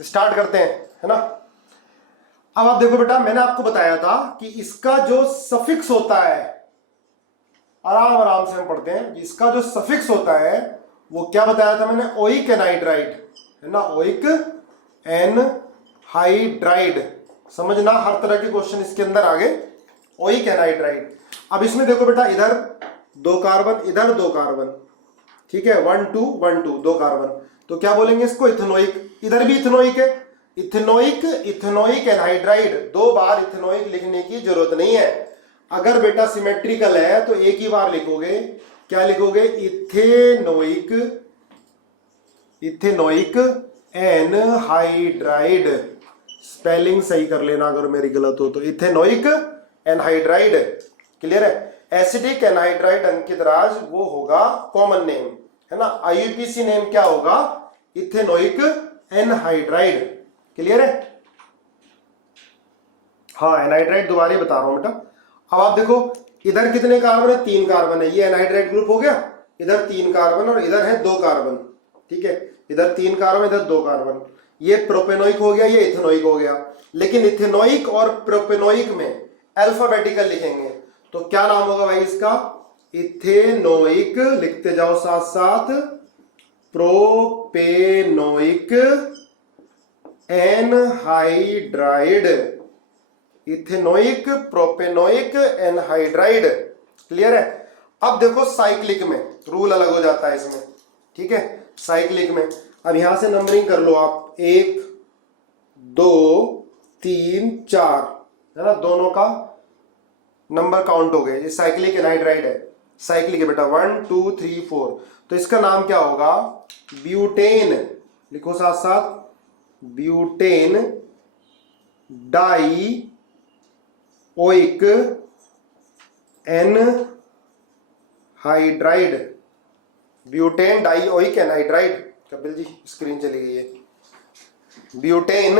Start करते हैं, है ना। अब आप देखो बेटा, मैंने आपको बताया था कि इसका जो सफिक्स होता है, आराम आराम से हम पढ़ते हैं, इसका जो सफिक्स होता है वो क्या बताया था मैंने, ओइक एनहाइड्राइड, है ना, ओइक एनहाइड्राइड। समझना, हर तरह के क्वेश्चन इसके अंदर आ गए, ओइक एनहाइड्राइड। अब इसमें देखो बेटा, इधर 2 कार्बन, इधर 2 कार्बन, ठीक है, 1 2 1 2, 2 कार्बन, तो क्या बोलेंगे इसको, इथेनोइक। इधर भी इथेनोइक है, इथेनोइक, इथेनोइक एनहाइड्राइड, 2 बार इथेनोइक लिखने की जरूरत नहीं है। अगर बेटा सिमेट्रिकल है तो एक ही बार लिखोगे, क्या लिखोगे, इथेनोइक, इथेनोइक एनहाइड्राइड। स्पेलिंग सही कर लेना अगर मेरी गलत हो तो, इथेनोइक एनहाइड्राइड। क्लियर है। एसिडिक एनहाइड्राइड अंकित राज वो होगा कॉमन नेम, है ना। आईयूपीसी नेम क्या होगा, इथेनोइक एनहाइड्राइड। क्लियर है। हाँ, एनहाइड्राइड दोबारा बता रहा हूं बेटा। अब आप देखो, इधर कितने कार्बन है, 3 कार्बन है, ये एनहाइड्राइड ग्रुप हो गया। इधर 3 कार्बन और इधर है 2 कार्बन, ठीक है, इधर 3 कार्बन, इधर 2 कार्बन, ये प्रोपेनोइक हो गया, ये इथेनोइक हो गया। लेकिन इथेनोइक और प्रोपेनोइक में अल्फाबेटिकल लिखेंगे तो क्या नाम होगा भाई इसका, इथेनोइक, लिखते जाओ साथ साथ, propanoic anhydride, ethanoic propanoic anhydride. Clear है। अब देखो साइक्लिक में रूल अलग हो जाता है इसमें, ठीक है, साइक्लिक में। अब यहां से नंबरिंग कर लो आप, 1 2 3 4, है ना, दोनों का नंबर काउंट हो गए। ये साइक्लिक एनहाइड्राइड है, साइक्लिक है बेटा, 1 2 3 4। तो इसका नाम क्या होगा, ब्यूटेन, लिखो साथ साथ, butane die oic anhydride, butane die oic anhydride. Kapil ji screen चली गई है, ब्यूटेन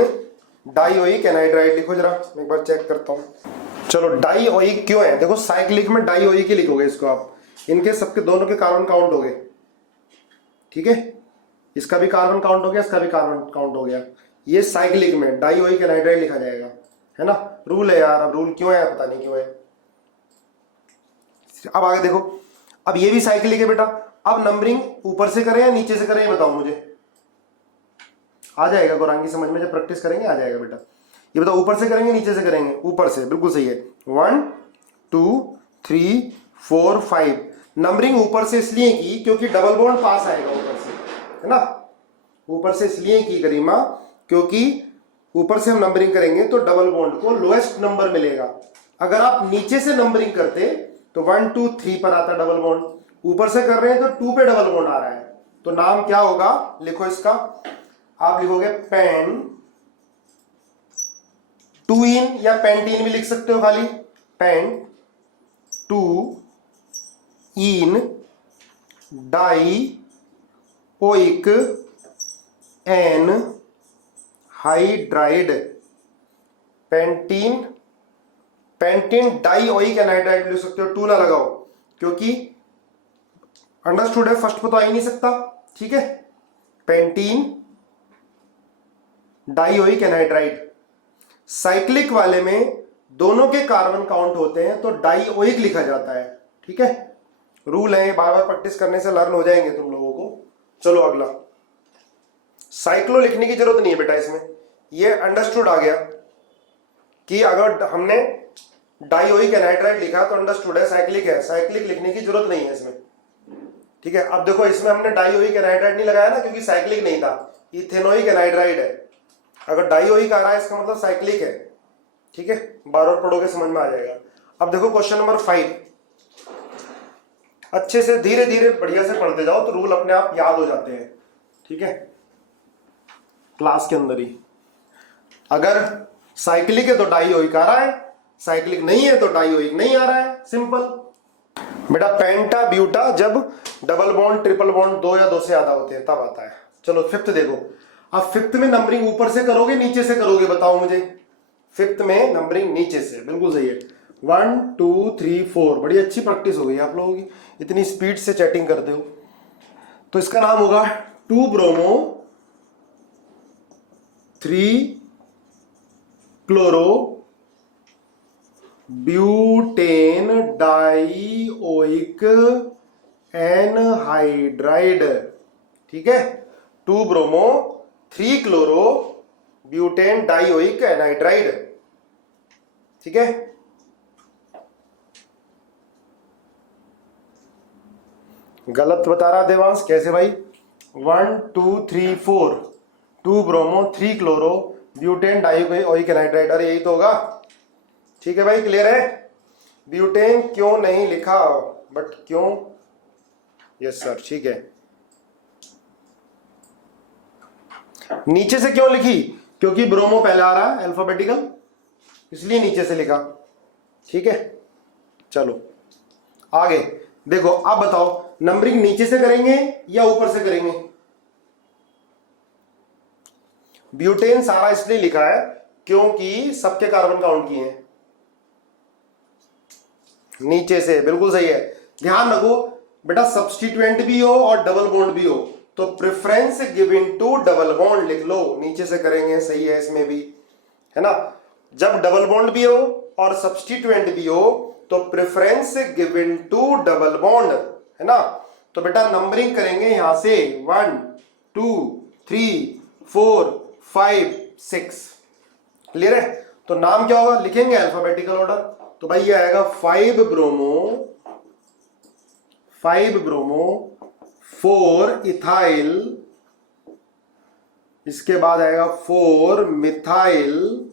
डाई ओइक एनहाइड्राइड लिखो जरा, मैं एक बार चेक करता हूं। चलो, डाई ओइक क्यों है, देखो साइक्लिक में डाई ओइक ही लिखोगे इसको आप, इनके सबके दोनों के कार्बन काउंट हो गए, ठीक है, इसका भी कार्बन काउंट हो गया, इसका भी कार्बन काउंट हो गया। ये साइक्लिक में डाई ओइक एनहाइड्राइड लिखा जाएगा, है ना। रूल है यार, अब रूल क्यों है पता नहीं क्यों है। अब आगे देखो, अब ये भी साइक्लिक है बेटा। अब नंबरिंग ऊपर से करें या नीचे से करें, ये बताओ मुझे। आ जाएगा गौरांगी समझ में, जब प्रैक्टिस करेंगे आ जाएगा बेटा। ये बताओ, ऊपर से करेंगे नीचे से करेंगे, ऊपर से, बिल्कुल सही है। 1 2 3 4 5, नंबरिंग ऊपर से इसलिए की क्योंकि डबल बॉन्ड पास आएगा ऊपर से, है ना। ऊपर से इसलिए की गरिमा क्योंकि ऊपर से हम नंबरिंग करेंगे तो डबल बॉन्ड को लोएस्ट नंबर मिलेगा। अगर आप नीचे से नंबरिंग करते तो 1 2 3 पर आता डबल बॉन्ड, ऊपर से कर रहे हैं तो 2 पे डबल बॉन्ड आ रहा है, तो नाम क्या होगा, लिखो इसका, आप लिखोगे पेन 2 इन, या पेंटीन भी लिख सकते हो खाली, pen 2 ene dioic anhydride, pentene, pentene die oic anhydride लिख सकते हो, 2 ना लगाओ क्योंकि अंडरस्टूड है, फर्स्ट पे तो आ ही नहीं सकता, ठीक है। पेंटीन डाई ओइक एनहाइड्राइड। साइक्लिक वाले में दोनों के कार्बन काउंट होते हैं तो डाई ओइक लिखा जाता है, ठीक है। रूल है, बार बार प्रैक्टिस करने से लर्न हो जाएंगे तुम लोगों को। चलो अगला, साइक्लो लिखने की जरूरत नहीं है बेटा इसमें, ये अंडरस्टूड आ गया कि अगर हमने डाइओइक एनहाइड्राइड लिखा तो अंडरस्टूड है, साइक्लिक है, साइक्लिक लिखने की जरूरत नहीं है इसमें, ठीक है। अब देखो, इसमें हमने डाइओइक एनहाइड्राइड नहीं लगाया ना क्योंकि साइक्लिक नहीं था, इथेनोइक एनहाइड्राइड है। अगर डाइओइक आ रहा है इसका मतलब साइक्लिक है, ठीक है, बार बार पढ़ोगे समझ में आ जाएगा। अब देखो क्वेश्चन नंबर 5, अच्छे से धीरे धीरे बढ़िया से पढ़ते जाओ तो रूल अपने आप याद हो जाते हैं, ठीक है, क्लास के अंदर ही। अगर साइक्लिक है तो डाइओइक आ रहा है, साइक्लिक नहीं है तो डाइओइक नहीं आ रहा है, सिंपल बेटा। पेंटा ब्यूटा जब डबल बॉन्ड ट्रिपल बॉन्ड 2 या 2 से ज्यादा होते हैं तब आता है। चलो फिफ्थ देखो, अब फिफ्थ में नंबरिंग ऊपर से करोगे नीचे से करोगे, बताओ मुझे। फिफ्थ में नंबरिंग नीचे से, बिल्कुल सही है। 1 2 3 4, बड़ी अच्छी प्रैक्टिस हो गई आप लोगों की, इतनी स्पीड से चैटिंग करते हो। तो इसका नाम होगा 2 bromo 3 chloro butane dioic anhydride, ठीक है, 2 bromo 3 chloro butane dioic anhydride, ठीक है। गलत बता रहा देवांश, कैसे भाई? 1 2 3 4 2 bromo 3 chloro butane dioic anhydride, अरे यही तो होगा। ठीक है भाई, क्लियर है? ब्यूटेन क्यों नहीं लिखा, बट क्यों? यस सर, ठीक है। नीचे से क्यों लिखी? क्योंकि ब्रोमो पहले आ रहा है अल्फाबेटिकल, इसलिए नीचे से लिखा, ठीक है। चलो आगे देखो, आप बताओ नंबरिंग नीचे से करेंगे या ऊपर से करेंगे? ब्यूटेन सारा इसलिए लिखा है क्योंकि सबके कार्बन काउंट किए हैं नीचे से, बिल्कुल सही है। ध्यान रखो बेटा, सब्स्टिट्यूएंट भी हो और डबल बॉन्ड भी हो तो preference given to double bond लिख लो, नीचे से करेंगे, सही है इसमें भी, है ना। जब डबल बॉन्ड भी हो और सब्स्टिट्यूएंट भी हो तो preference given to double bond, है ना। तो बेटा नंबरिंग करेंगे यहां से 1 2 3 4 5 6, क्लियर है। तो नाम क्या होगा, लिखेंगे अल्फाबेटिकल ऑर्डर, तो भाई ये आएगा 5 ब्रोमो 4 इथाइल, इसके बाद आएगा 4 मिथाइल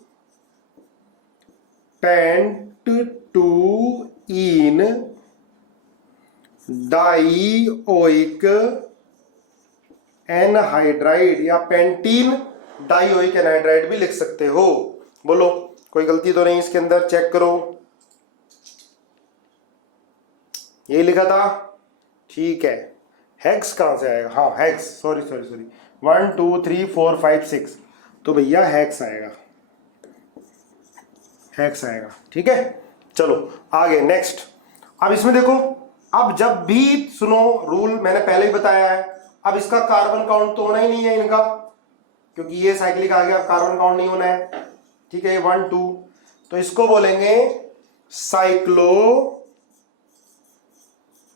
पेंट 2 इन डाइओइक एनहाइड्राइड, या पेंटीन डाइओइक एनहाइड्राइड भी लिख सकते हो। बोलो कोई गलती तो नहीं इसके अंदर, चेक करो। यही लिखा था, ठीक है। हेक्स कहां से आएगा? हाँ हेक्स, सॉरी 1 2 3 4 5 6, तो भैया हेक्स आएगा, हेक्स आएगा, ठीक है। चलो आगे नेक्स्ट। अब इसमें देखो, अब जब भी सुनो, रूल मैंने पहले ही बताया है, अब इसका कार्बन काउंट तो होना ही नहीं है इनका, क्योंकि ये साइक्लिक आ गया, कार्बन काउंट नहीं होना है, ठीक है। 1 2, तो इसको बोलेंगे साइक्लो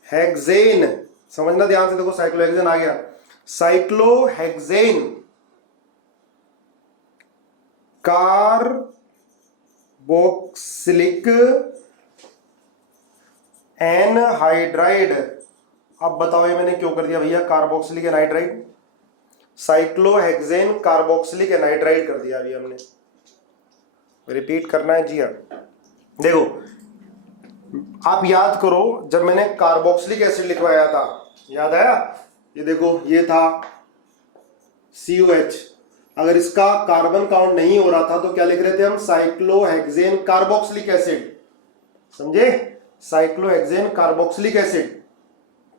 हेक्सेन, समझना ध्यान से, देखो साइक्लोहेक्सेन आ गया, साइक्लोहेक्सेन कार्बोक्सिलिक एनहाइड्राइड। अब बताओ ये मैंने क्यों कर दिया भैया carboxylic anhydride, cyclohexane carboxylic anhydride कर दिया अभी हमने, रिपीट करना है जी। हाँ देखो, आप याद करो जब मैंने कार्बोक्सिलिक एसिड लिखवाया था, याद आया? ये देखो ये था COH, अगर इसका कार्बन काउंट नहीं हो रहा था तो क्या लिख रहे थे हम? साइक्लोहेक्सेन कार्बोक्सिलिक एसिड, समझे? Cyclohexane carboxylic acid,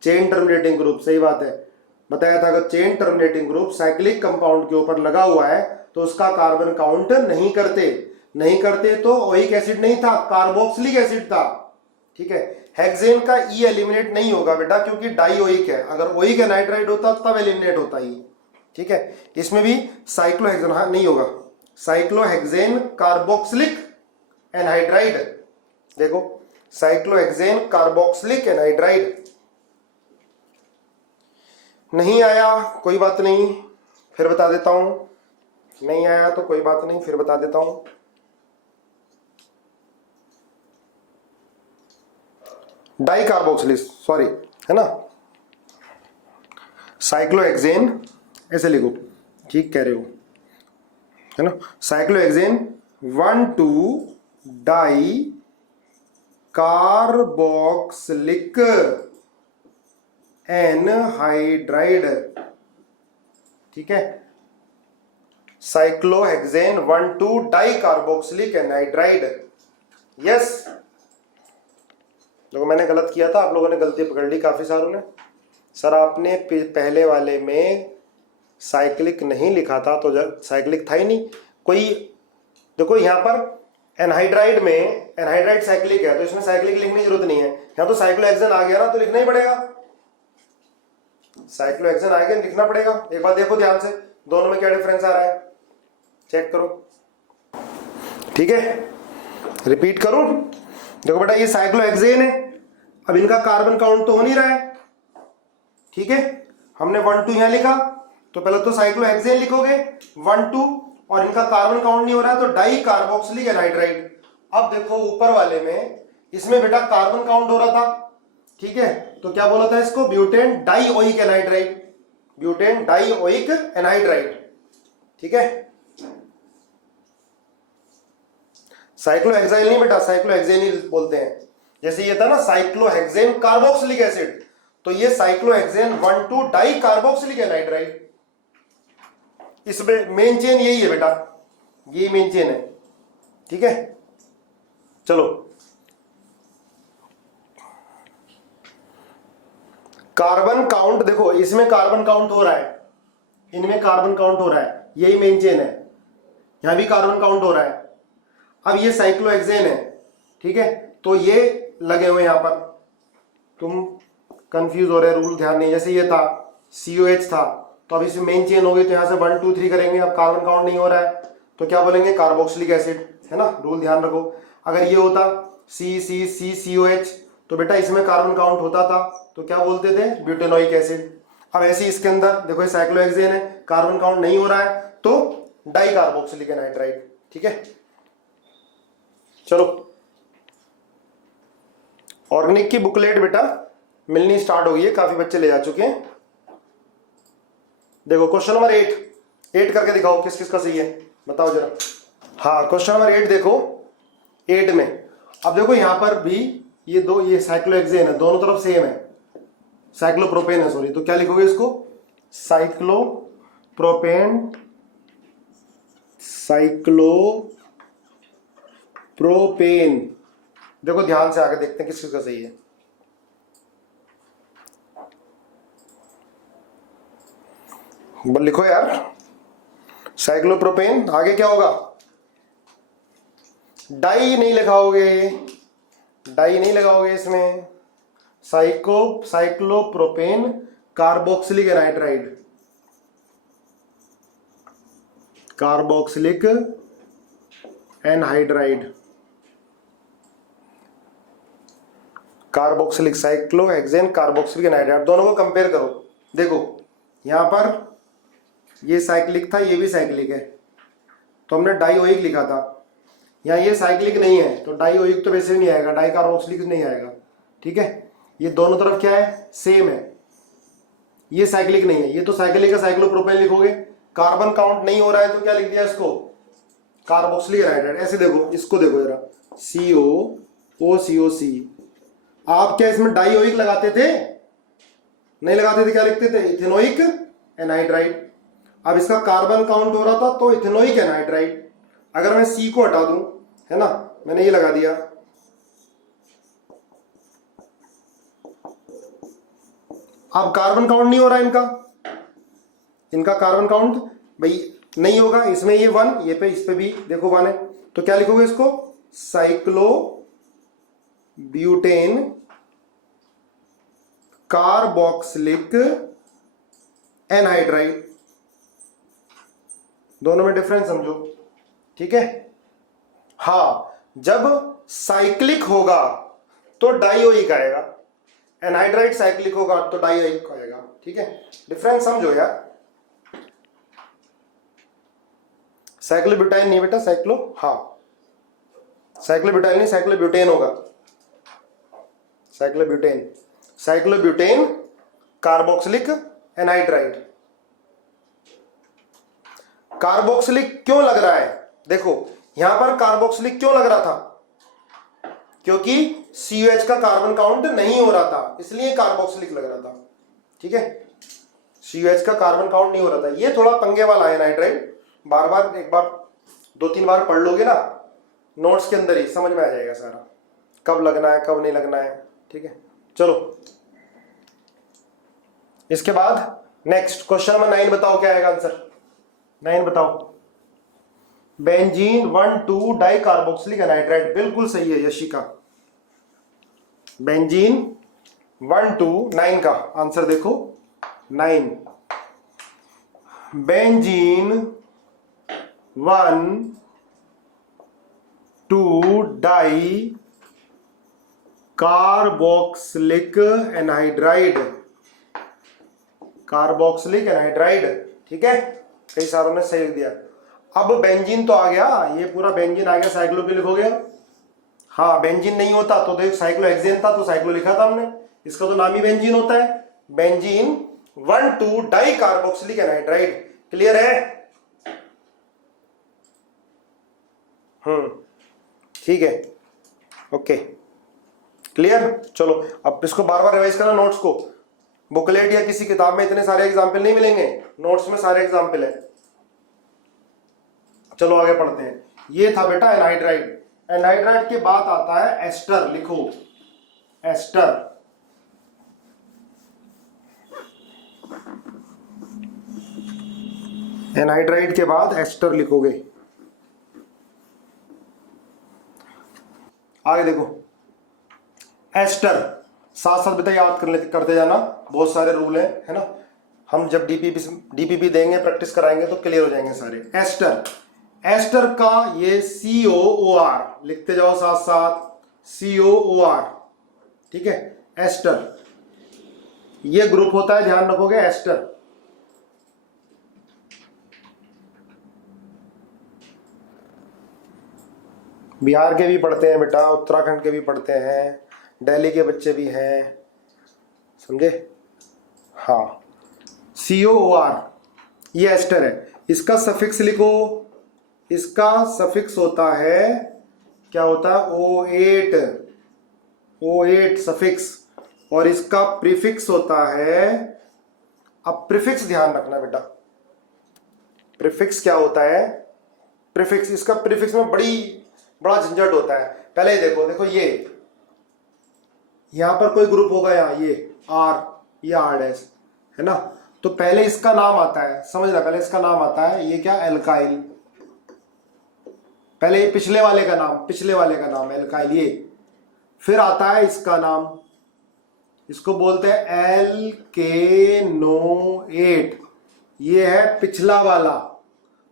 chain terminating group, सही बात है, बताया था। अगर chain terminating group cyclic compound के ऊपर लगा हुआ है तो उसका कार्बन काउंट नहीं करते तो ओइक एसिड नहीं था, कार्बोक्सिलिक एसिड था, ठीक है। हेक्सेन का ई एलिमिनेट नहीं होगा बेटा, क्योंकि डाइओइक है, अगर ओइक एनहाइड्राइड होता तब एलिमिनेट होता ही, ठीक है। इसमें भी साइक्लोहेक्सेन नहीं होगा, साइक्लोहेक्सेन कार्बोक्सिलिक एनहाइड्राइड, देखो साइक्लोहेक्सेन कार्बोक्सिलिक एनहाइड्राइड। नहीं आया कोई बात नहीं, फिर बता देता हूं, नहीं आया तो कोई बात नहीं, फिर बता देता हूं। डाई कार्बोक्सिलिक, सॉरी, है ना, साइक्लोहेक्सेन ऐसे लिखो, ठीक कह रहे हो, है ना। साइक्लोहेक्सेन 1 2 डाई कार्बोक्सिलिक एनहाइड्राइड, ठीक है। Cyclohexane 1 2 di carboxylic anhydride, yes. देखो मैंने गलत किया था, आप लोगों ने गलती पकड़ ली काफी सारों ने। सर आपने पहले वाले में साइक्लिक नहीं लिखा था, तो साइक्लिक था ही नहीं कोई। देखो यहाँ पर एनहाइड्राइड में, एनहाइड्राइड साइक्लिक है तो इसमें साइक्लिक लिखने की जरूरत नहीं है, यहाँ तो साइक्लोहेक्सेन आ गया ना तो लिखना ही पड़ेगा, साइक्लोहेक्सेन आ गया लिखना पड़ेगा। एक बार देखो ध्यान से, दोनों में क्या डिफरेंस आ रहा है, चेक करो, ठीक है। रिपीट करूं, देखो बेटा ये साइक्लोहेक्सेन है, अब इनका कार्बन काउंट तो हो नहीं रहा है, ठीक है। हमने 1 2 यहां लिखा, तो पहले तो साइक्लोहेक्सेन लिखोगे 1 2, और इनका कार्बन काउंट नहीं हो रहा है तो डाई कार्बोक्सिलिक एनहाइड्राइड। अब देखो ऊपर वाले में, इसमें बेटा कार्बन काउंट हो रहा था, ठीक है, तो क्या बोला था इसको, butane dioic anhydride, butane dioic anhydride, ठीक है। साइक्लोहेक्साइल नहीं बेटा, साइक्लोहेक्सेन ही बोलते हैं। जैसे ये था ना साइक्लोहेक्सेन कार्बोक्सिलिक एसिड, तो ये साइक्लोहेक्सेन 1 2 डाई कार्बोक्सिलिक एनहाइड्राइड। इसमें मेन चेन यही है बेटा, यही मेन चेन है, ठीक है। चलो कार्बन काउंट देखो, इसमें कार्बन काउंट हो रहा है, इनमें कार्बन काउंट हो रहा है, यही मेन चेन है, यहां भी कार्बन काउंट हो रहा है। अब ये साइक्लोहेक्सेन है, ठीक है, तो ये लगे हुए यहां पर, तुम कंफ्यूज हो रहे, रूल ध्यान नहीं। जैसे ये था COH था, तो अब इसमें मेन चेन हो गई, तो यहां से 1 2 3 करेंगे, अब कार्बन काउंट नहीं हो रहा है तो क्या बोलेंगे, कार्बोक्सिलिक एसिड, है ना, रूल ध्यान रखो। अगर ये होता COH, तो बेटा इसमें कार्बन काउंट होता था, तो क्या बोलते थे, ब्यूटेनोइक एसिड। अब ऐसे इसके अंदर देखो ये साइक्लोहेक्सेन है, कार्बन काउंट नहीं हो रहा है तो डाई कार्बोक्सिलिक एनहाइड्राइड, ठीक है। चलो ऑर्गेनिक की बुकलेट बेटा मिलनी स्टार्ट हो गई है, काफी बच्चे ले जा चुके हैं। देखो क्वेश्चन नंबर 8 करके दिखाओ किस किस का सही है, बताओ जरा। हाँ क्वेश्चन नंबर 8 देखो, 8 में अब देखो यहां पर भी ये दो, ये साइक्लोहेक्सेन है, दोनों तरफ सेम है, साइक्लोप्रोपेन है सॉरी, तो क्या लिखोगे इसको, साइक्लोप्रोपेन, साइक्लोप्रोपेन। देखो ध्यान से आगे देखते हैं किस किस का सही है। लिखो यार, साइक्लोप्रोपेन, आगे क्या होगा, डाई नहीं लगाओगे, डाई नहीं लगाओगे इसमें, cyclopropane carboxylic anhydride, carboxylic anhydride, carboxylic, cyclohexane carboxylic anhydride, दोनों को कंपेयर करो। देखो यहां पर ये साइक्लिक था, ये भी साइक्लिक है, तो हमने डाइओइक लिखा था, यहाँ ये साइक्लिक नहीं है तो डाइओइक तो वैसे भी नहीं आएगा, डाई कार्बोक्सिलिक नहीं आएगा, ठीक है। ये दोनों तरफ क्या है, सेम है, ये साइक्लिक नहीं है, ये तो साइक्लिक है, साइक्लोप्रोपेन लिखोगे। कार्बन काउंट नहीं हो रहा है तो क्या लिख दिया इसको, कार्बोक्सिलिक एनहाइड्राइड। ऐसे देखो, इसको देखो जरा, COOCOC, आप क्या इसमें डाइओइक लगाते थे, नहीं लगाते थे, क्या लिखते थे, इथेनोइक एनहाइड्राइड। अब इसका कार्बन काउंट हो रहा था तो इथेनोइक एनहाइड्राइड। अगर मैं C को हटा दूं, है ना, मैंने ये लगा दिया, अब कार्बन काउंट नहीं हो रहा इनका, इनका कार्बन काउंट भाई नहीं होगा, इसमें ये 1, ये पे, इस पे भी देखो 1 है, तो क्या लिखोगे इसको, साइक्लो ब्यूटेन कार्बोक्सिलिक एनहाइड्राइड। दोनों में डिफरेंस समझो, ठीक है। हाँ जब साइक्लिक होगा तो डाइओइक आएगा, एनहाइड्राइड साइक्लिक होगा तो डाइओइक आएगा, ठीक है, डिफरेंस समझो यार। साइक्लोब्यूटाइन नहीं बेटा, हाँ साइक्लोब्यूटाइन नहीं, साइक्लोब्यूटेन होगा, cyclobutane, cyclobutane carboxylic anhydride. Carboxylic क्यों लग रहा है, देखो यहां पर कार्बोक्सिलिक क्यों लग रहा था, क्योंकि COH का कार्बन काउंट नहीं हो रहा था, इसलिए कार्बोक्सिलिक लग रहा था, ठीक है। COH का कार्बन काउंट नहीं हो रहा था, ये थोड़ा पंगे वाला है एनहाइड्राइड, बार बार एक बार 2-3 बार पढ़ लोगे ना, नोट्स के अंदर ही समझ में आ जाएगा सारा, कब लगना है कब नहीं लगना है, ठीक है। चलो इसके बाद नेक्स्ट क्वेश्चन नंबर 9 बताओ क्या आएगा आंसर, 9 बताओ। बेंजीन 1 2 डाई कार्बोक्सिलिक एनहाइड्राइड, बिल्कुल सही है यशिका, बेंजीन 1 2, 9 का आंसर देखो, 9 बेंजीन 1,2-डाई कार्बोक्सिलिक एनहाइड्राइड, कार्बोक्सिलिक एनहाइड्राइड। ठीक है, कई सारों ने सही लिख दिया। अब बेंजीन तो आ गया, ये पूरा बेंजीन आ गया, साइक्लोपिलिक हो गया। हाँ, बेंजीन नहीं होता तो देख साइक्लोहेक्सेन था तो साइक्लो लिखा था हमने, इसका तो नाम ही बेंजीन होता है। बेंजीन 1,2-डाई कार्बोक्सिलिक एनहाइड्राइड। क्लियर है? ठीक है, ओके, क्लियर। चलो अब इसको बार बार रिवाइज करना नोट्स को। बुकलेट या किसी किताब में इतने सारे एग्जाम्पल नहीं मिलेंगे, नोट्स में सारे एग्जाम्पल है। चलो आगे पढ़ते हैं। ये था बेटा एनहाइड्राइड। एनहाइड्राइड के बाद आता है एस्टर। लिखो एस्टर। एनहाइड्राइड के बाद एस्टर लिखोगे। आगे देखो एस्टर, साथ साथ बेटा याद करते जाना, बहुत सारे रूल है ना। हम जब डीपीपी देंगे, प्रैक्टिस कराएंगे तो क्लियर हो जाएंगे सारे। एस्टर, एस्टर का ये COOR लिखते जाओ साथ साथ, COOR। ठीक है, एस्टर ये ग्रुप होता है, ध्यान रखोगे एस्टर। बिहार के भी पढ़ते हैं बेटा, उत्तराखंड के भी पढ़ते हैं, दिल्ली के बच्चे भी हैं, समझे? हाँ, COOR ये एस्टर है। इसका सफिक्स लिखो, इसका सफिक्स होता है, क्या होता है? O8 सफिक्स, और इसका प्रीफिक्स होता है, अब प्रीफिक्स ध्यान रखना बेटा, प्रीफिक्स क्या होता है? प्रीफिक्स, इसका प्रीफिक्स में बड़ा झंझट होता है। पहले ही देखो ये यहां पर कोई ग्रुप होगा, यहाँ ये ये R' है ना, तो पहले इसका नाम आता है, समझना, पहले इसका नाम आता है, ये क्या? एल्काइल। पहले ये पिछले वाले का नाम एल्काइल, ये फिर आता है इसका नाम, इसको बोलते हैं एल्केनोएट। ये है पिछला वाला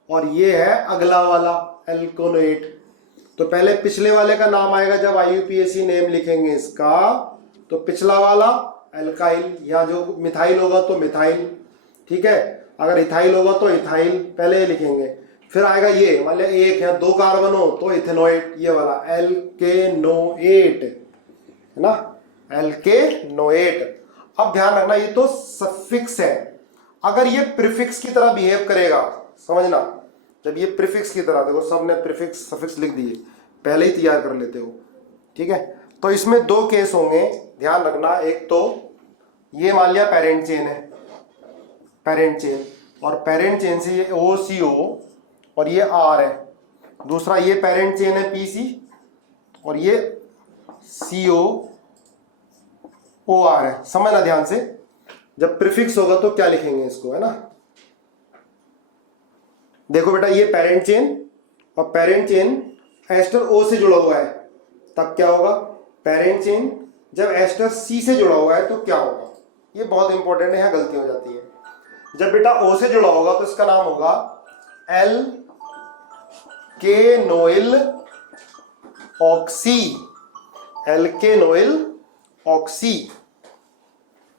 और ये है अगला वाला एल्केनोएट। तो पहले पिछले वाले का नाम आएगा जब IUPAC नेम लिखेंगे इसका, तो पिछला वाला एल्काइल, यहाँ जो मिथाइल होगा तो मिथाइल, ठीक है, अगर इथाइल होगा तो इथाइल, पहले ये लिखेंगे। फिर आएगा ये, मान लिया एक या दो कार्बन हो तो इथेनोएट, ये वाला एल्केनोएट, है ना, एल्केनोएट। अब ध्यान रखना, ये तो सफिक्स है। अगर ये प्रीफिक्स की तरह बिहेव करेगा, समझना, जब ये प्रीफिक्स की तरह, देखो सब ने प्रीफिक्स सफिक्स लिख दिए, पहले ही तैयार कर लेते हो, ठीक है। तो इसमें दो केस होंगे, ध्यान रखना। एक तो ये मान लिया पेरेंट चेन है, पेरेंट चेन, और पेरेंट चेन से ये OCO और ये R है। दूसरा ये पेरेंट चेन है PC और ये COOR है। समझना ध्यान से, जब प्रीफिक्स होगा तो क्या लिखेंगे इसको, है ना। देखो बेटा, ये पेरेंट चेन और पेरेंट चेन एस्टर O से जुड़ा हुआ है, तब क्या होगा? पेरेंट चेन जब एस्टर C से जुड़ा हुआ है तो क्या होगा? ये बहुत इंपॉर्टेंट है, यहाँ गलती हो जाती है। जब बेटा O से जुड़ा होगा तो इसका नाम होगा एल्केनोइल oxy, alkanoyl oxy,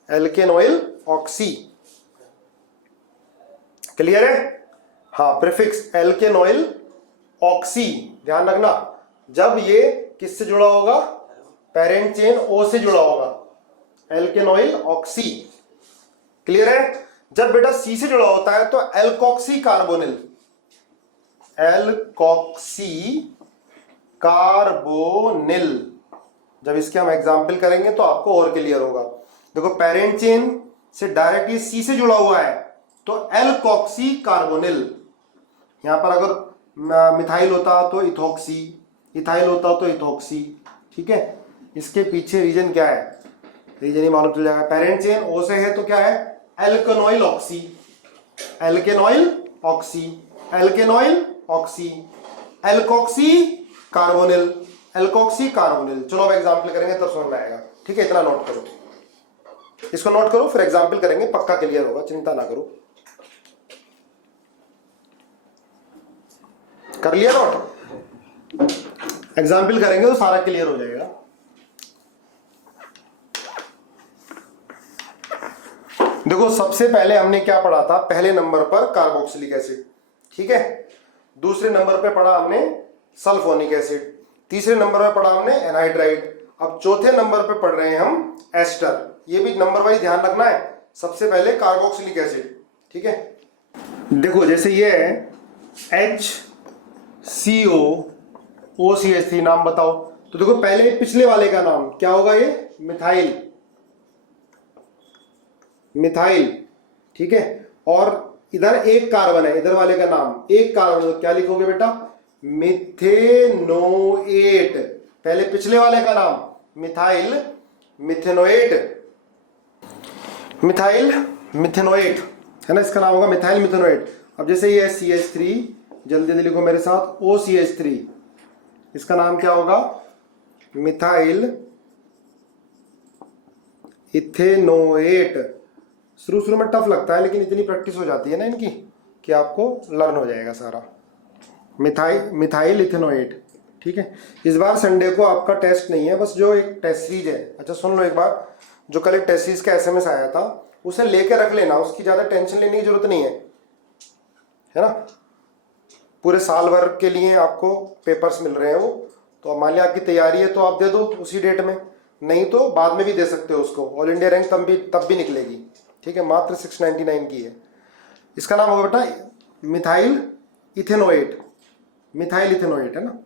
alkanoyl oxy. Clear है? हाँ, प्रीफिक्स एल्केनोइल ऑक्सी, ध्यान रखना। जब ये किससे जुड़ा होगा? पेरेंट चेन O से जुड़ा होगा, एल्केनोइल ऑक्सी। क्लियर है? जब बेटा C से जुड़ा होता है तो एल्कोक्सी कार्बोनिल, एल्कोक्सी कार्बोनिल। जब इसके हम एग्जाम्पल करेंगे तो आपको और क्लियर होगा। देखो, पेरेंट चेन से डायरेक्ट ये C से जुड़ा हुआ है तो एल्कोक्सी कार्बोनिल। यहां पर अगर मिथाइल होता तो इथोक्सी, इथाइल होता तो इथोक्सी, ठीक है। इसके पीछे रीजन क्या है? रीजन ही मालूम चल जाएगा। पेरेंट चेन O से है तो क्या है? Alkanoyl oxy, alkanoyl oxy, alkanoyl oxy, alkoxy carbonyl, alkoxy carbonyl. चलो अब एग्जाम्पल करेंगे तब समझ में आएगा, ठीक है। इतना नोट करो, इसको नोट करो, फिर एग्जाम्पल करेंगे, पक्का क्लियर होगा, चिंता ना करो। कर लिया नोट? एग्जाम्पल करेंगे तो सारा क्लियर हो जाएगा। देखो सबसे पहले हमने क्या पढ़ा था, पहले नंबर पर कार्बोक्सिलिक एसिड, ठीक है। दूसरे नंबर पे पढ़ा हमने सल्फोनिक एसिड, तीसरे नंबर पे पढ़ा हमने एनहाइड्राइड, अब चौथे नंबर पे पढ़ रहे हैं हम एस्टर। ये भी नंबर वाइज ध्यान रखना है। सबसे पहले कार्बोक्सिलिक एसिड, ठीक है। देखो जैसे ये है HCOOCH3, नाम बताओ। तो देखो पहले पिछले वाले का नाम क्या होगा, ये मिथाइल, मिथाइल, ठीक है। और इधर एक कार्बन है, इधर वाले का नाम एक कार्बन, तो क्या लिखोगे बेटा, मिथेनोएट। पहले पिछले वाले का नाम मिथाइल मिथेनोएट, मिथाइल मिथेनोएट है ना, इसका नाम होगा मिथाइल मिथेनोएट। अब जैसे ये CH3, जल्दी जल्दी लिखो मेरे साथ, OCH3, इसका नाम क्या होगा, मिथाइल इथेनोएट। शुरू शुरू में टफ लगता है, लेकिन इतनी प्रैक्टिस हो जाती है ना इनकी कि आपको लर्न हो जाएगा सारा। मिथाइल इथेनोएट, ठीक है। इस बार संडे को आपका टेस्ट नहीं है, बस जो एक टेस्ट सीरीज है, अच्छा सुन लो एक बार, जो कल एक टेस्ट सीरीज का SMS आया था उसे लेके रख लेना, उसकी ज़्यादा टेंशन लेने की जरूरत नहीं है ना। पूरे साल भर के लिए आपको पेपर्स मिल रहे हैं वो, तो मान लिया आपकी तैयारी है तो आप दे दो उसी डेट में, नहीं तो बाद में भी दे सकते हो उसको। ऑल इंडिया रैंक तब भी निकलेगी, ठीक है। मात्र 699 की है। इसका नाम होगा बेटा मिथाइल इथेनोएट, मिथाइल इथेनोएट है ना,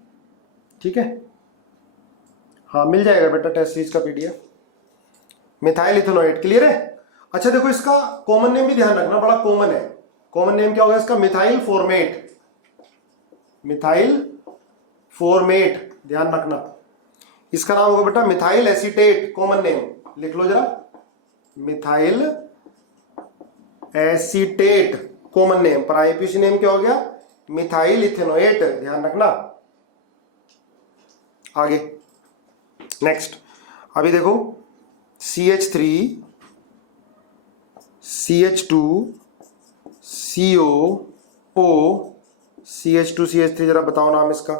ठीक है। हाँ मिल जाएगा बेटा टेस्ट सीरीज का PDF, मिथाइल इथेनोएट, क्लियर है। अच्छा देखो इसका कॉमन नेम भी ध्यान रखना, बड़ा कॉमन है। कॉमन नेम क्या होगा इसका, मिथाइल फॉर्मेट, मिथाइल फॉर्मेट, ध्यान रखना। इसका नाम होगा बेटा मिथाइल एसीटेट, कॉमन नेम लिख लो जरा, मिथाइल एसीटेट कॉमन नेम। पर IUPAC नेम क्या हो गया, मिथाइल इथेनोएट, ध्यान रखना। आगे नेक्स्ट, अभी देखो CH3 CH2 CO O CH2 CH3, जरा बताओ नाम इसका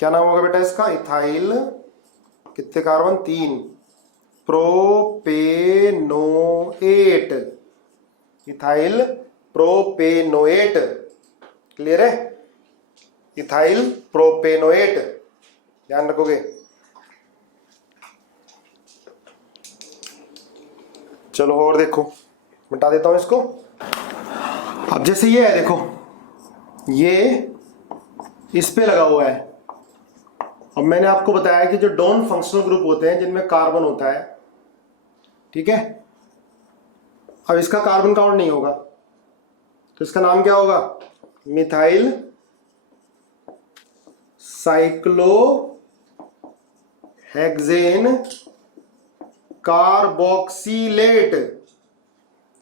क्या नाम होगा बेटा, इसका इथाइल, कितने carbon, 3, propanoate, ethyl propanoate, clear है, इथाइल प्रोपेनोएट, ध्यान रखोगे। चलो और देखो, मिटा देता हूं इसको। अब जैसे ये है, देखो ये इस पे लगा हुआ है। अब मैंने आपको बताया कि जो डॉन फंक्शनल ग्रुप होते हैं जिनमें कार्बन होता है, ठीक है। अब इसका कार्बन काउंट नहीं होगा, तो इसका नाम क्या होगा, मिथाइल साइक्लोहेक्सेन कार्बोक्सिलेट।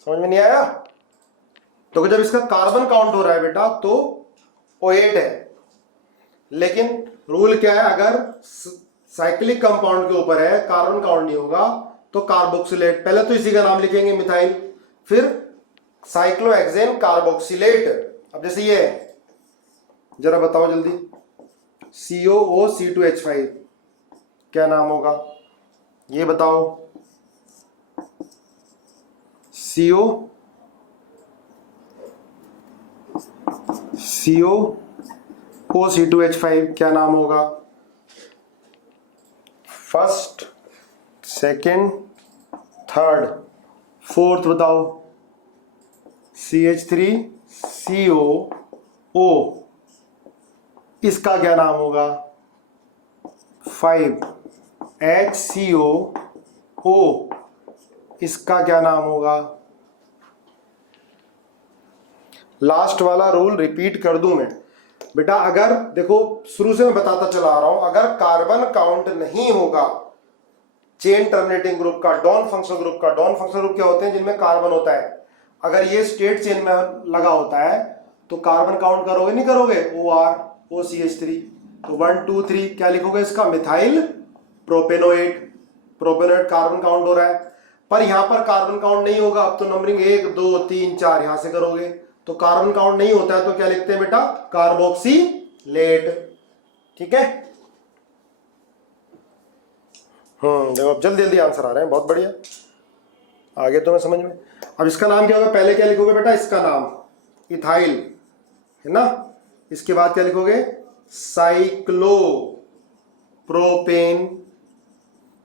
समझ में नहीं आया? तो जब इसका कार्बन काउंट हो रहा है बेटा तो O8 है, लेकिन रूल क्या है, अगर साइक्लिक कंपाउंड के ऊपर है, कार्बन काउंट नहीं होगा तो कार्बोक्सिलेट। पहले तो इसी का नाम लिखेंगे मिथाइल, फिर साइक्लोहेक्सेन कार्बोक्सिलेट। अब जैसे ये है, जरा बताओ जल्दी, COOC2H5 क्या नाम होगा, ये बताओ। COOC2H5 क्या नाम होगा, फर्स्ट, सेकंड, थर्ड, फोर्थ बताओ। CH3COO, इसका क्या नाम होगा, 5, HCOO, इसका क्या नाम होगा। लास्ट वाला रूल रिपीट कर दूं मैं बेटा, अगर देखो शुरू से मैं बताता चला आ रहा हूं, अगर कार्बन काउंट नहीं होगा चेन टर्मिनेटिंग ग्रुप का, डॉन फंक्शनल ग्रुप का, डॉन फंक्शनल ग्रुप क्या होते हैं जिनमें कार्बन होता है, अगर ये स्टेट चेन में लगा होता है तो कार्बन काउंट करोगे नहीं करोगे, OR OCH3, तो 1 2 3 क्या लिखोगे इसका, methyl propanoate. Propanoate carbon count हो रहा है, पर यहां पर कार्बन काउंट नहीं होगा। अब तो नंबरिंग 1 2 3 4 यहां से करोगे, तो कार्बन काउंट नहीं होता है तो क्या लिखते हैं बेटा, कार्बोक्सी लेट। ठीक है, देखो अब जल्दी जल्दी आंसर आ रहे हैं, बहुत बढ़िया, आगे तो मैं समझ में। अब इसका नाम क्या होगा, पहले क्या लिखोगे बेटा, इसका नाम इथाइल है ना, इसके बाद क्या लिखोगे, साइक्लोप्रोपेन,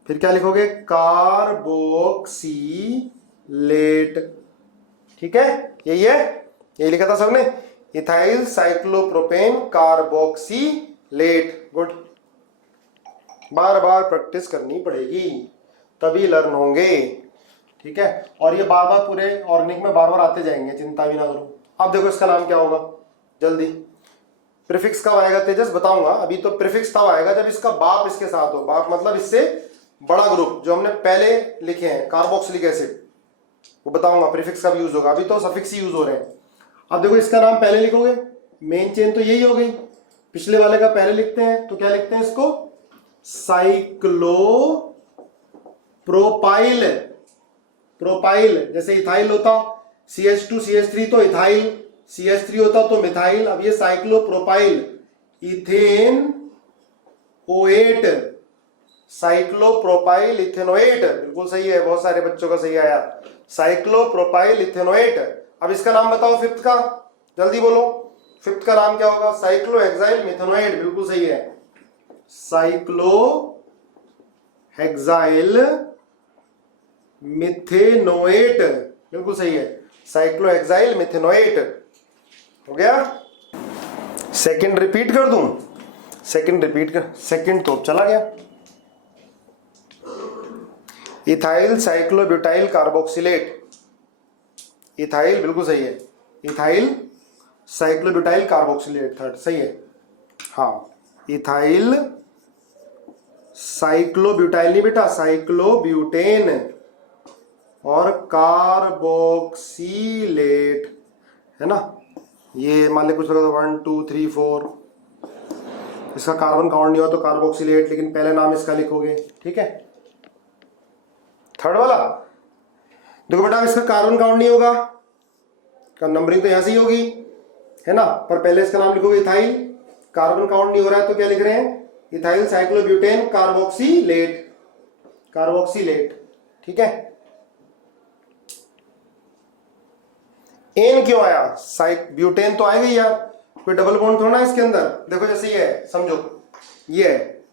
फिर क्या लिखोगे, कार्बोक्सीलेट। ठीक है, यही है, यही लिखा था सबने, इथाइल साइक्लोप्रोपेन कार्बोक्सीलेट। गुड, बार बार प्रैक्टिस करनी पड़ेगी तभी लर्न होंगे। ठीक है, और ये बार बार पूरे ऑर्गेनिक में बार बार आते जाएंगे, चिंता भी ना करो। अब देखो इसका नाम क्या होगा, जल्दी। प्रीफिक्स कब आएगा तेजस, बताऊंगा, अभी तो प्रीफिक्स तब आएगा जब इसका बाप इसके साथ हो। बाप मतलब इससे बड़ा ग्रुप जो हमने पहले लिखे हैं, कार्बोक्सिलिक एसिड, वो बताऊंगा प्रीफिक्स कब यूज होगा, अभी तो सफिक्स ही यूज हो रहे हैं। अब देखो इसका नाम पहले लिखोगे, मेन चेन तो यही हो गई, पिछले वाले का पहले लिखते हैं तो क्या लिखते हैं इसको, साइक्लोप्रोपाइल। प्रोपाइल जैसे इथाइल होता, CH2 CH3 तो इथाइल, CH3 होता तो मिथाइल। अब ये cyclopropyl, ethane O8, cyclopropyl ethanoate, बिल्कुल सही है, बहुत सारे बच्चों का सही आया, साइक्लोप्रोपाइल इथेनोएट। अब इसका नाम बताओ फिफ्थ का, जल्दी बोलो, फिफ्थ का नाम क्या होगा, साइक्लोहेक्साइल मिथेनोएट, बिल्कुल सही है, साइक्लोहेक्साइल मिथेनोएट, बिल्कुल सही है, साइक्लोहेक्साइल मिथेनोएट। हो गया, सेकंड रिपीट कर दूं, सेकंड रिपीट कर, सेकंड तो चला गया, इथाइल साइक्लोब्यूटाइल कार्बोक्सिलेट, इथाइल बिल्कुल सही है, इथाइल साइक्लोब्यूटाइल कार्बोक्सिलेट, थर्ड सही है। हाँ, इथाइल साइक्लोब्यूटाइल नहीं बेटा, साइक्लोब्यूटेन और कार्बोक्सिलेट है ना। ये मान ले कुछ लगा तो 1 2 3 4, इसका कार्बन काउंट नहीं हो तो कार्बोक्सिलेट, लेकिन पहले नाम इसका लिखोगे। ठीक है, थर्ड वाला देखो बेटा, इसका कार्बन काउंट नहीं होगा, नंबरिंग तो यहां से ही होगी है ना, पर पहले इसका नाम लिखोगे इथाइल, कार्बन काउंट नहीं हो रहा है तो क्या लिख रहे हैं, इथाइल साइक्लोब्यूटेन कार्बोक्सिलेट, कार्बोक्सिलेट। ठीक है, एन क्यों आया, ब्यूटेन तो आएगा यार, कोई डबल बॉन्ड थोड़ा ना इसके अंदर। देखो जैसे ये है, समझो ये है,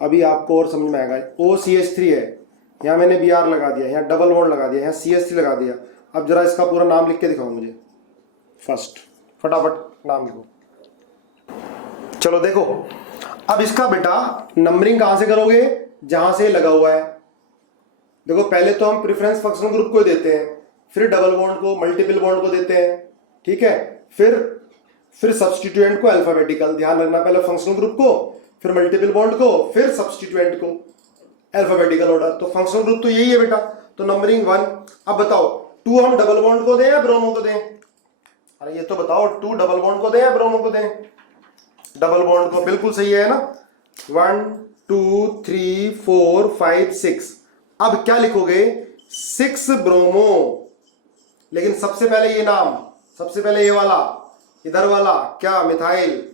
अभी आपको और समझ में आएगा, OCH3 है, यहां मैंने Br लगा दिया, यहाँ डबल बॉन्ड लगा दिया, यहाँ CH3 लगा दिया। अब जरा इसका पूरा नाम लिख के दिखाओ मुझे फर्स्ट, फटाफट नाम लिखो। चलो देखो, अब इसका बेटा नंबरिंग कहां से करोगे, जहां से लगा हुआ है। देखो पहले तो हम प्रेफरेंस फंक्शनल ग्रुप को देते हैं, फिर डबल बॉन्ड को, मल्टीपल बॉन्ड को देते हैं। ठीक है, फिर सब्स्टिट्यूएंट को अल्फाबेटिकल, ध्यान रखना, पहले फंक्शनल ग्रुप को, फिर मल्टीपल बॉन्ड को, फिर सब्स्टिट्यूएंट को, अल्फाबेटिकल ऑर्डर। तो फंक्शनल ग्रुप तो यही है बेटा, तो नंबरिंग 1। अब बताओ 2 हम डबल बॉन्ड को दें या ब्रोमो को दें, अरे ये तो बताओ 2 डबल बॉन्ड को दें या ब्रोमो को दें, डबल बॉन्ड को, बिल्कुल सही है ना। 1 2 3 4 5 6, अब क्या लिखोगे, 6 ब्रोमो, लेकिन सबसे पहले ये नाम, सबसे पहले ये वाला, इधर वाला क्या, मिथाइल,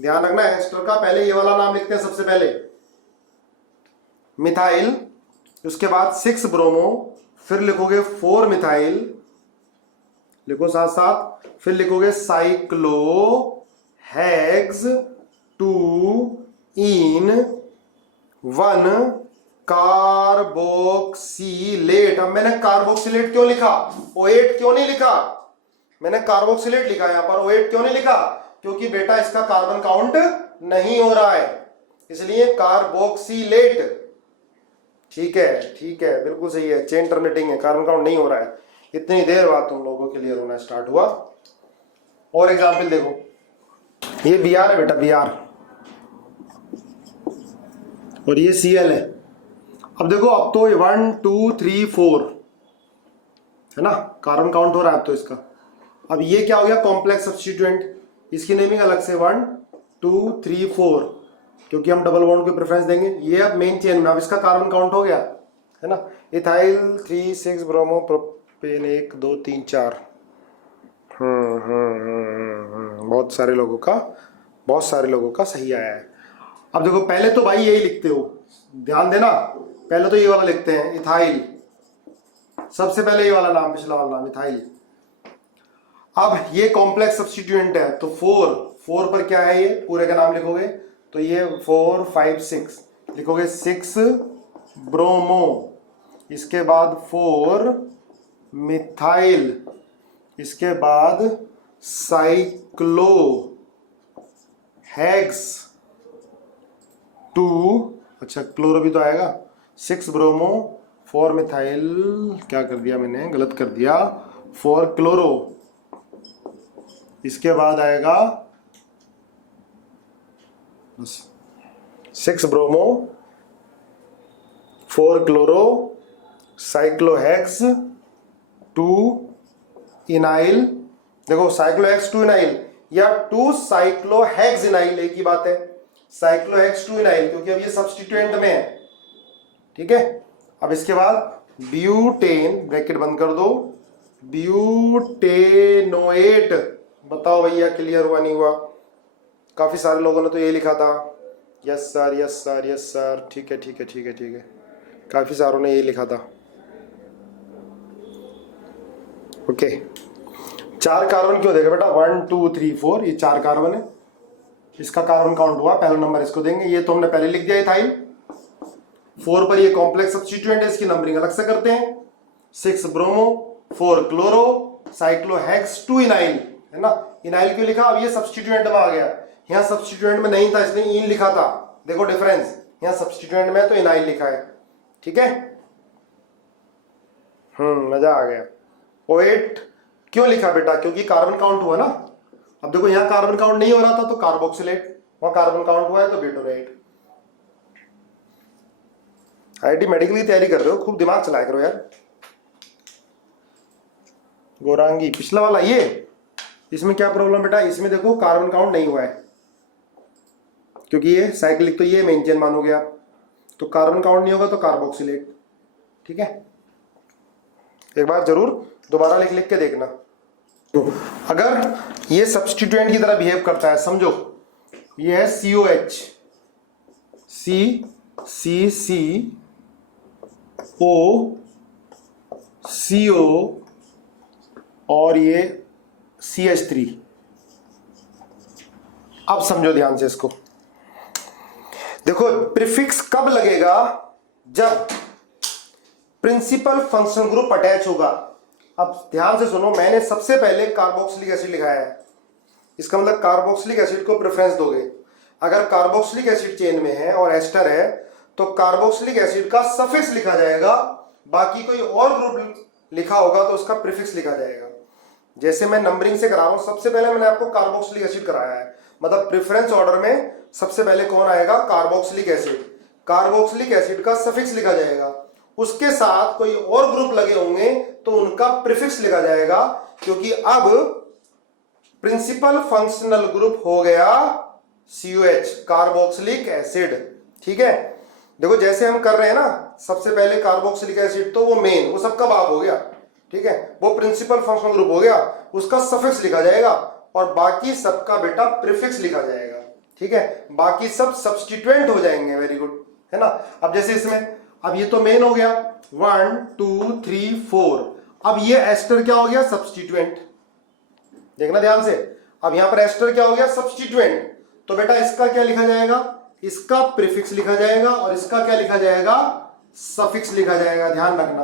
ध्यान रखना एस्टर का पहले ये वाला नाम लिखते हैं सबसे पहले, मिथाइल, उसके बाद 6 ब्रोमो, फिर लिखोगे 4 मिथाइल, लिखो साथ साथ, फिर लिखोगे साइक्लो हेक्स 2 इन 1 कार्बोक्सिलेट। अब मैंने कार्बोक्सिलेट क्यों लिखा, O8 क्यों नहीं लिखा, मैंने कार्बोक्सिलेट लिखा यहां पर, O8 क्यों नहीं लिखा, क्योंकि बेटा इसका कार्बन काउंट नहीं हो रहा है, इसलिए कार्बोक्सिलेट। ठीक है, बिल्कुल सही है, चेन टर्मिनेटिंग है, कार्बन काउंट नहीं हो रहा है। इतनी देर बाद तुम लोगों के लिए होना स्टार्ट हुआ। और एग्जाम्पल देखो, ये Br है बेटा, Br, और ये Cl है। अब देखो, अब तो 1 2 3 4 है ना, कार्बन काउंट हो रहा है अब तो इसका। अब ये क्या हो गया, कॉम्प्लेक्स सब्स्टिट्यूएंट, इसकी नेमिंग अलग से 1 2 3 4, क्योंकि हम डबल बॉन्ड को प्रेफरेंस देंगे। ये अब मेन चेन में, अब इसका कार्बन काउंट हो गया है ना, इथाइल 3 6 ब्रोमो प्रोपेन 1 2 3 4, बहुत सारे लोगों का सही आया है। अब देखो पहले तो भाई यही लिखते हो, ध्यान देना, पहले तो ये वाला लिखते हैं इथाइल, सबसे पहले ये वाला नाम, पिछला वाला नाम इथाइल। अब ये कॉम्प्लेक्स सब्स्टिट्यूएंट है तो 4 पर क्या है, ये पूरे का नाम लिखोगे तो ये 4 5 6 लिखोगे, 6 ब्रोमो, इसके बाद 4 मिथाइल, इसके बाद साइक्लो हेक्स 2, अच्छा क्लोरो भी तो आएगा, 6 ब्रोमो 4 मिथाइल, क्या कर दिया मैंने, गलत कर दिया, 4 क्लोरो, इसके बाद आएगा 6 ब्रोमो 4 क्लोरो साइक्लोहेक्स 2 इनाइल, देखो साइक्लोहेक्स 2 इनाइल या 2 साइक्लोहेक्स इनाइल एक ही बात है, साइक्लोहेक्स 2 इनाइल, क्योंकि अब ये सब्स्टिट्यूएंट में है, ठीक है। अब इसके बाद ब्यूटेन, ब्रैकेट बंद कर दो, ब्यूटेनोएट, बताओ भैया क्लियर हुआ नहीं हुआ? काफी सारे लोगों ने तो ये लिखा था, yes sir yes sir yes sir, ठीक है ठीक है ठीक है ठीक है, काफी सारों ने ये लिखा था। ओके, 4 कार्बन क्यों देगा बेटा, 1 2 3 4, ये 4 कार्बन है, इसका कार्बन काउंट हुआ, पहला नंबर इसको देंगे, ये तो हमने पहले लिख दिया इथाइल। 4 पर ये कॉम्प्लेक्स सब्स्टिट्यूएंट है, इसकी नंबरिंग अलग से करते हैं, 6 ब्रोमो 4 क्लोरो साइक्लोहेक्स 2 इनाइल, है ना, इनाइल क्यों लिखा, अब ये सब्स्टिट्यूएंट में आ गया, यहाँ सब्स्टिट्यूएंट में नहीं था इसलिए इन लिखा था, देखो डिफरेंस, यहाँ सब्स्टिट्यूएंट में तो इनाइल लिखा है, ठीक है। मजा आ गया। ओएट क्यों लिखा बेटा, क्योंकि कार्बन काउंट हुआ ना, अब देखो यहाँ कार्बन काउंट नहीं हो रहा था तो कार्बोक्सिलेट, वहां कार्बन काउंट हुआ है तो ब्यूटेनोएट। आईआईटी मेडिकल की तैयारी कर रहे हो, खूब दिमाग चलाया करो यार। गौरांगी पिछला वाला ये, इसमें क्या प्रॉब्लम बेटा, इसमें देखो कार्बन काउंट नहीं हुआ है, क्योंकि ये साइक्लिक, तो ये मेन चेन मानोगे आप, तो कार्बन काउंट नहीं होगा तो कार्बोक्सिलेट, ठीक है। एक बार जरूर दोबारा लिख लिख के देखना। तो अगर ये सब्स्टिट्यूएंट की तरह बिहेव करता है, समझो ये है COH, CCO CO और ये CH3। अब समझो ध्यान से इसको, देखो प्रीफिक्स कब लगेगा, जब प्रिंसिपल फंक्शनल ग्रुप अटैच होगा। अब ध्यान से सुनो, मैंने सबसे पहले कार्बोक्सिलिक एसिड लिखाया है, इसका मतलब कार्बोक्सिलिक एसिड को प्रेफरेंस दोगे। अगर कार्बोक्सिलिक एसिड चेन में है और एस्टर है तो कार्बोक्सिलिक एसिड का सफिक्स लिखा जाएगा, बाकी कोई और ग्रुप लिखा होगा तो उसका प्रीफिक्स लिखा जाएगा। जैसे मैं नंबरिंग से करा रहा हूं, सबसे पहले मैंने आपको कार्बोक्सिलिक एसिड कराया है, मतलब प्रेफरेंस ऑर्डर में सबसे पहले कौन आएगा, कार्बोक्सिलिक एसिड, कार्बोक्सिलिक एसिड का सफिक्स लिखा जाएगा, उसके साथ कोई और ग्रुप लगे होंगे तो उनका प्रीफिक्स लिखा जाएगा, क्योंकि अब प्रिंसिपल फंक्शनल ग्रुप हो गया COH, कार्बोक्सिलिक एसिड, ठीक है। देखो जैसे हम कर रहे हैं ना, सबसे पहले कार्बोक्सिलिक एसिड तो वो मेन, वो सबका बाप हो गया, ठीक है, वो प्रिंसिपल फंक्शनल ग्रुप हो गया, उसका सफिक्स लिखा जाएगा और बाकी सबका बेटा प्रीफिक्स लिखा जाएगा, ठीक है, बाकी सब सब्स्टिट्यूएंट हो जाएंगे, वेरी गुड, है ना। अब जैसे इसमें, अब ये तो मेन हो गया 1 2 3 4, अब ये एस्टर क्या हो गया, सब्स्टिट्यूएंट, देखना ध्यान से, अब यहां पर एस्टर क्या हो गया, सब्स्टिट्यूएंट, तो बेटा इसका क्या लिखा जाएगा, इसका प्रीफिक्स लिखा जाएगा और इसका क्या लिखा जाएगा, सफिक्स लिखा जाएगा, ध्यान रखना।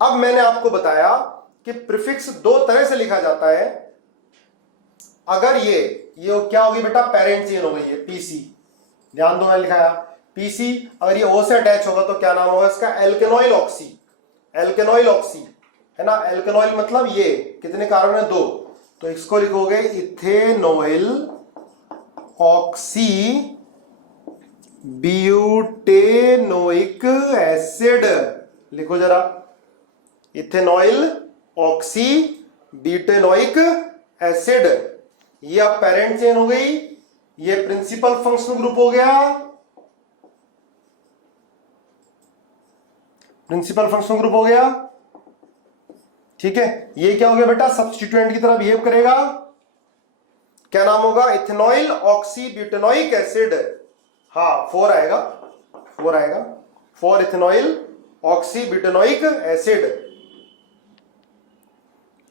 अब मैंने आपको बताया कि प्रीफिक्स 2 तरह से लिखा जाता है, अगर ये क्या होगी बेटा, पेरेंट चेन हो गई है PC, ध्यान दो, मैंने लिखाया PC, अगर ये O से अटैच होगा तो क्या नाम होगा इसका, एल्केनॉइल ऑक्सी, एल्केनॉइल ऑक्सी, है ना, एल्केनॉइल मतलब ये कितने कार्बन है, 2, तो इसको लिखोगे इथेनॉइल ऑक्सी ब्यूटेनोइक एसिड, लिखो जरा, इथेनॉइल ऑक्सी ब्यूटेनोइक एसिड, ये अब पेरेंट चेन हो गई, ये प्रिंसिपल फंक्शनल ग्रुप हो गया, प्रिंसिपल फंक्शनल ग्रुप हो गया, ठीक है, ये क्या हो गया बेटा, सब्स्टिट्यूएंट की तरह बिहेव करेगा, क्या नाम होगा, इथेनॉइल ऑक्सी ब्यूटेनोइक एसिड। हाँ 4 आएगा, 4 आएगा, 4 इथेनॉइल ऑक्सी ब्यूटेनोइक एसिड।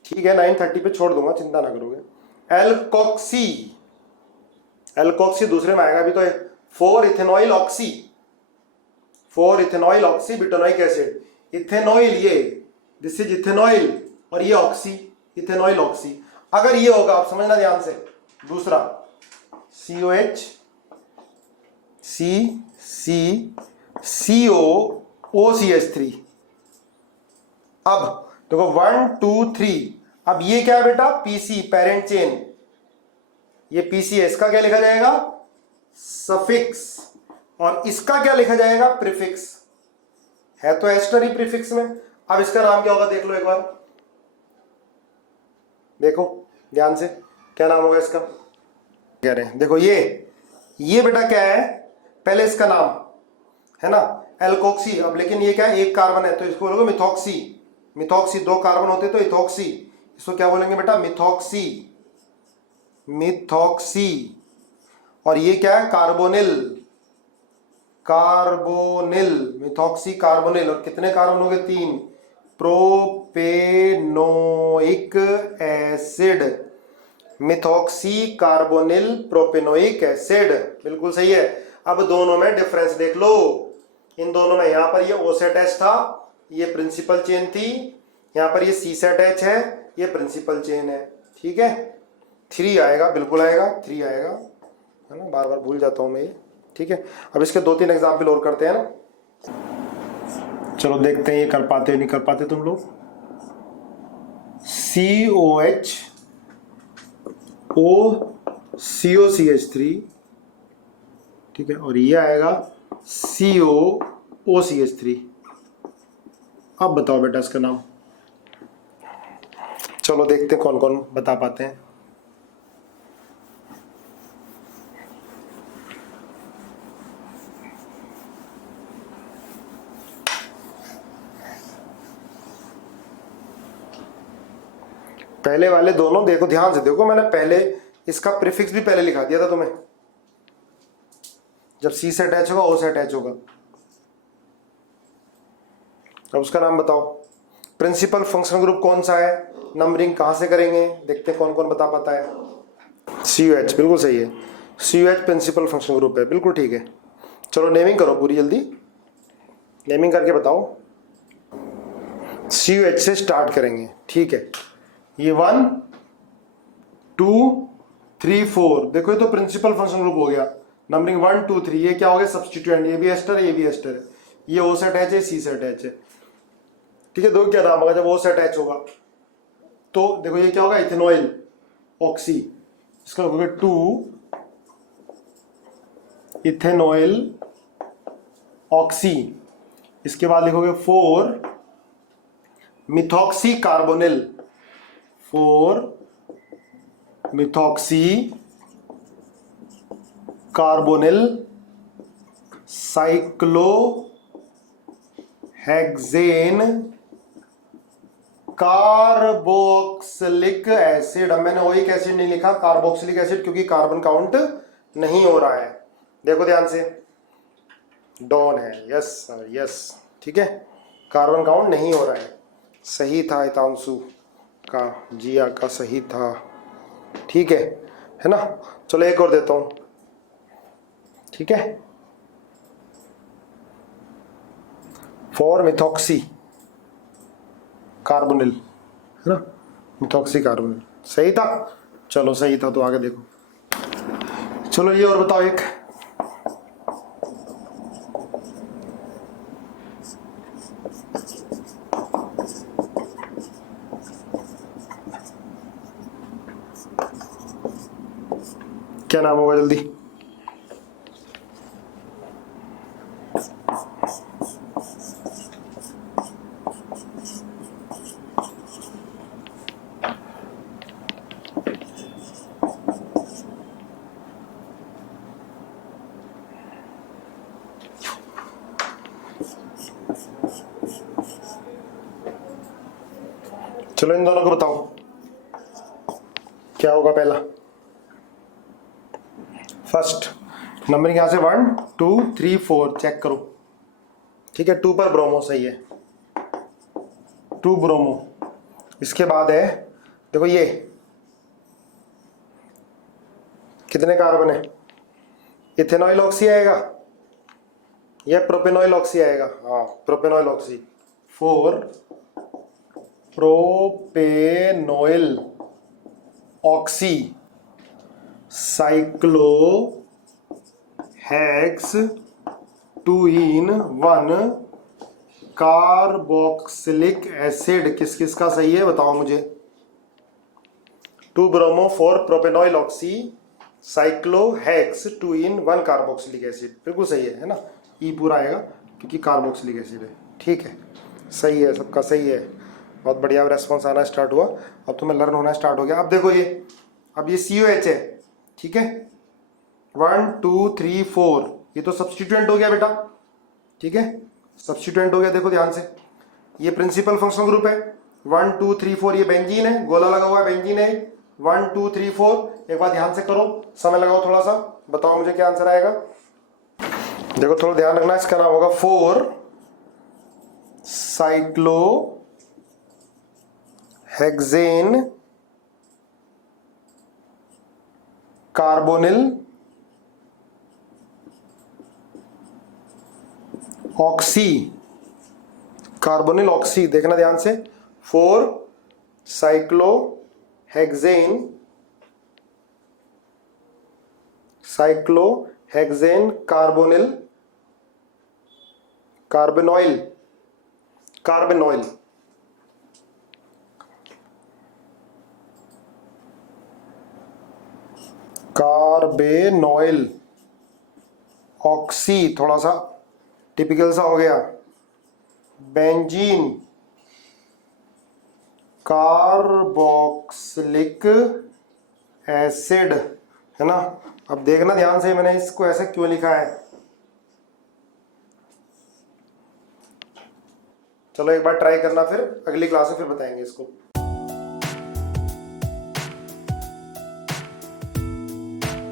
ठीक है 9:30 पे छोड़ दूंगा, चिंता ना करोगे। एल्कोक्सी, एल्कोक्सी दूसरे में आएगा अभी तो। 4 ethanoyl oxy, 4 ethanoyl oxy butanoic acid. Ethanoyl ये, दिस इज इथेनॉइल, और ये ऑक्सी, इथेनॉइल ऑक्सी। अगर ये होगा, आप समझना ध्यान से, दूसरा COH COCH3। अब देखो 1 2 3, अब ये क्या है बेटा, PC पेरेंट चेन, ये PC है, इसका क्या लिखा जाएगा, सफिक्स, और इसका क्या लिखा जाएगा, प्रीफिक्स। है तो एस्टर ही प्रीफिक्स में। अब इसका नाम क्या होगा, देख लो एक बार, देखो ध्यान से, क्या नाम होगा इसका, कह रहे हैं देखो ये बेटा क्या है, पहले इसका नाम है ना एल्कोक्सी, अब लेकिन ये क्या है, एक कार्बन है तो इसको बोलोगे मिथॉक्सी। मिथॉक्सी 2 कार्बन होते तो इथॉक्सी, इसको क्या बोलेंगे बेटा, मिथॉक्सी, मिथॉक्सी। और ये क्या है, कार्बोनिल, कार्बोनिल, मिथॉक्सी कार्बोनिल। और कितने कार्बन हो गए, 3, propanoic acid, methoxy carbonyl propanoic acid, बिल्कुल सही है। अब दोनों में डिफरेंस देख लो, इन दोनों में, यहां पर ये O सेट H था, ये प्रिंसिपल चेन थी, यहां पर ये C सेट H है, ये प्रिंसिपल चेन है। ठीक है, 3 आएगा, बिल्कुल आएगा, 3 आएगा, है ना, बार बार भूल जाता हूं मैं ये। ठीक है, अब इसके 2-3 एग्जाम्पल और करते हैं ना, चलो देखते हैं ये कर पाते नहीं कर पाते तुम लोग। COH COCH3, ठीक है, और ये आएगा COOCH3। अब बताओ बेटा इसका नाम, चलो देखते हैं कौन कौन बता पाते हैं। पहले वाले दोनों देखो ध्यान से, देखो मैंने पहले इसका प्रीफिक्स भी पहले लिखा दिया था तुम्हें, जब C से अटैच होगा O से अटैच होगा। अब उसका नाम बताओ, प्रिंसिपल फंक्शनल ग्रुप कौन सा है, नंबरिंग कहां से करेंगे, देखते हैं कौन कौन बता पाता है। COH बिल्कुल सही है, COH प्रिंसिपल फंक्शनल ग्रुप है, बिल्कुल ठीक है। चलो नेमिंग करो पूरी जल्दी, नेमिंग करके बताओ। COH से स्टार्ट करेंगे, ठीक है, ये 1 2 3 4, देखो ये तो प्रिंसिपल फंक्शन ग्रुप हो गया, नंबरिंग 1 2 3, ये क्या हो गया, सब्स्टिट्यूएंट, ये भी एस्टर है, ये भी एस्टर है, ये O से अटैच है, C से अटैच है। ठीक है, दो क्या नाम होगा जब O से अटैच होगा, तो देखो ये क्या होगा, इथेनॉइल ऑक्सी, इसका होगा 2 इथेनॉइल ऑक्सी, इसके बाद लिखोगे 4 methoxy carbonyl, 4 methoxy carbonyl cyclohexane carboxylic acid. अब मैंने ओइक एसिड नहीं लिखा, कार्बोक्सिलिक एसिड, क्योंकि कार्बन काउंट नहीं हो रहा है। देखो ध्यान से, डॉन है, यस सर यस, ठीक है, कार्बन काउंट नहीं हो रहा है, सही था हितांशु का, जिया का सही था, ठीक है ना। चलो एक और देता हूं, ठीक है, 4 मिथॉक्सी कार्बोनिल, है ना, मिथॉक्सी कार्बोनिल, सही था, चलो सही था, तो आगे देखो। चलो ये और बताओ एक, क्या नाम होगा जल्दी, चलो इन दोनों को बताओ क्या होगा। पहला फर्स्ट नंबरिंग यहां से 1 2 3 4 चेक करो, ठीक है। 2 पर ब्रोमो सही है, 2 ब्रोमो। इसके बाद है देखो ये कितने कार्बन है, इथेनॉइल ऑक्सी आएगा या प्रोपेनॉइल ऑक्सी आएगा, हाँ प्रोपेनॉइल ऑक्सी, 4 प्रोपेनॉइल ऑक्सी साइक्लो हेक्स 2 इन 1 कार्बोक्सिलिक एसिड। किस किस का सही है बताओ मुझे। 2 ब्रोमो 4 प्रोपेनॉइल ऑक्सी साइक्लो हेक्स 2 इन 1 कार्बोक्सिलिक एसिड, बिल्कुल सही है ना। ई पूरा आएगा क्योंकि कार्बोक्सिलिक एसिड है, ठीक है। सही है, सबका सही है, बहुत बढ़िया। रेस्पॉन्स आना स्टार्ट हुआ, अब तुम्हें लर्न होना स्टार्ट हो गया। अब देखो ये, अब ये COH है, ठीक है। 1 2 3 4 ये तो सब्स्टिट्यूएंट हो गया बेटा, ठीक है, सब्स्टिट्यूएंट हो गया। देखो ध्यान से, ये प्रिंसिपल फंक्शनल ग्रुप है। 1 2 3 4 ये बेंजीन है, गोला लगा हुआ है, बेंजीन है। 1 2 3 4 एक बार ध्यान से करो, समय लगाओ थोड़ा सा, बताओ मुझे क्या आंसर आएगा। देखो थोड़ा ध्यान रखना, इसका नाम होगा 4 cyclo hexane carbonyl oxy, carbonyl oxy, देखना ध्यान से, 4 साइक्लो हेक्सेन कार्बोनिल कार्बेनॉइल कार्बेनॉइल कार्बेनॉइल ऑक्सी, थोड़ा सा टिपिकल सा हो गया, बेंजीन कार्बोक्सिलिक एसिड, है ना। अब देखना ध्यान से, मैंने इसको ऐसे क्यों लिखा है। चलो एक बार ट्राई करना, फिर अगली क्लास में फिर बताएंगे इसको।